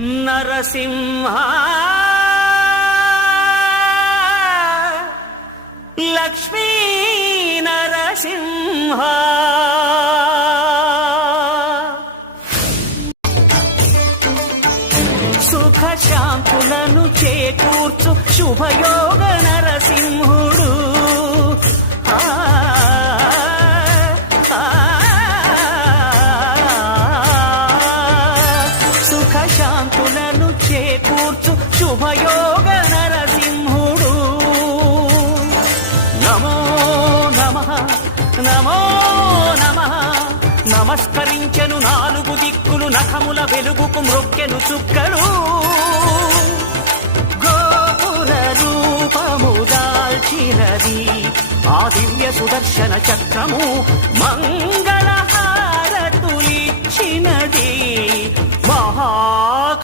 నరసింహ లక్ష్మీ నరసింహ సుఖ శాంతులను చేకూర్చు శుభయోగ నరసింహుడు సుఖ శాంతులను చేకూర్చు శుభయోగ నరసింహుడు నమో నమః నమో నమః నమస్కరించెను నాలుగు దిక్కులు నఖముల వెలుగుకు మ్రొక్కెను చుక్కలు గోపుర రూపము దాల్చినది ఆ దివ్య సుదర్శన చక్రము మంగళహారతులిచ్చినది